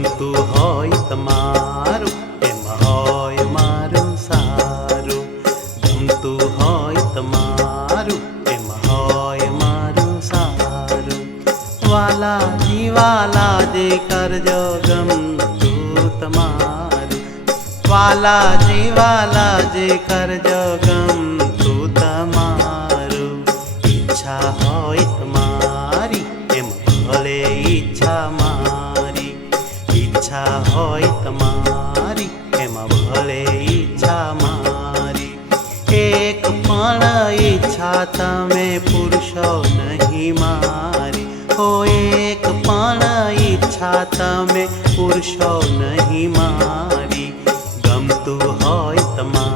ગમતું હોય તમારું એમાં હોય મારું સારું, ગમતું હોય તમારું એમાં હોય મારું સારું. વાલાજી વાલાજી કરજો ગમતું તમારું, વાલાજી વાલાજી કરજો ગમતું તમારું. ઈચ્છા હોય તમારી એમાં ભલે ઈચ્છા મારી, ઈચ્છા હોય તમારી એમાં ભલે ઈચ્છા મારી. એક પણ ઈચ્છા તમે પૂરશો નહીં મારી, હો એક પણ ઈચ્છા તમે પૂરશો નહીં મારી. ગમતું હોય તમારી